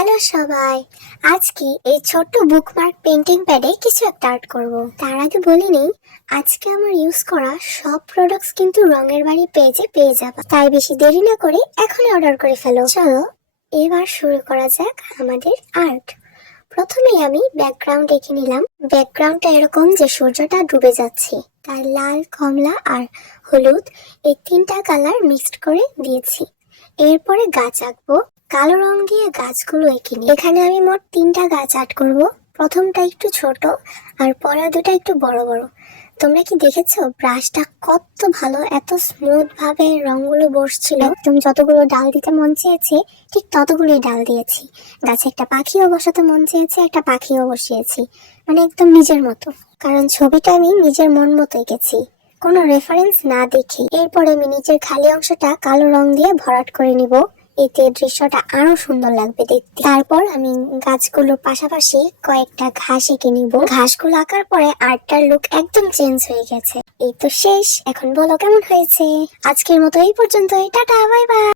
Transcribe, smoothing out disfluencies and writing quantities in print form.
Hello সবাই, আজকে এই ছোট্ট বুকমার্ক পেন্টিং প্যাডে কিছু একটা আর্ট করব। তার আগে বলি নেই, আজকে আমার ইউজ করা সব প্রোডাক্টস কিন্তু রঙের বাড়ি পেজে পেয়ে যাবে, তাই বেশি দেরি না করে এখনই অর্ডার করে ফেলো। চলো এবার শুরু করা যাক আমাদের আর্ট। প্রথমেই আমি ব্যাকগ্রাউন্ড এঁকে নিলাম। ব্যাকগ্রাউন্ডটা এরকম যে সূর্যটা ডুবে যাচ্ছে, তাই লাল, কমলা আর হলুদ এই তিনটা কালার মিক্সড করে দিয়েছি। এরপরে গাছ আঁকবো। কালো রং দিয়ে গাছগুলো এঁকে নিই। এখানে আমি মোট তিনটা গাছ আর্ট করব। প্রথমটা একটু ছোট আর পরের দুটা একটু বড় বড়। তোমরা কি দেখেছো ব্রাশটা কত ভালো, এত স্মুথ ভাবে রংগুলো বসছিল। একদম যতগুলো ডাল দিতে মন চেয়েছে ঠিক ততগুলোই ডাল দিয়েছি। গাছে একটা পাখিও বসাতে মন চেয়েছে, একটা পাখিও বসিয়েছি, মানে একদম নিজের মতো। কারণ ছবিটা আমি নিজের মন মতো এঁকেছি, কোনো রেফারেন্স না দেখি। এরপরে আমি নিচের খালি অংশটা কালো রং দিয়ে ভরাট করে নিব, এতে দৃশ্যটা আরো সুন্দর লাগবে দেখতে। তারপর আমি গাছগুলোর পাশাপাশি কয়েকটা ঘাস এঁকে নিব। ঘাসগুলো আঁকার পরে আর্টটার লুক একদম চেঞ্জ হয়ে গেছে। এই তো শেষ। এখন বলো কেমন হয়েছে। আজকের মতো এই পর্যন্তই। Tata, bye bye.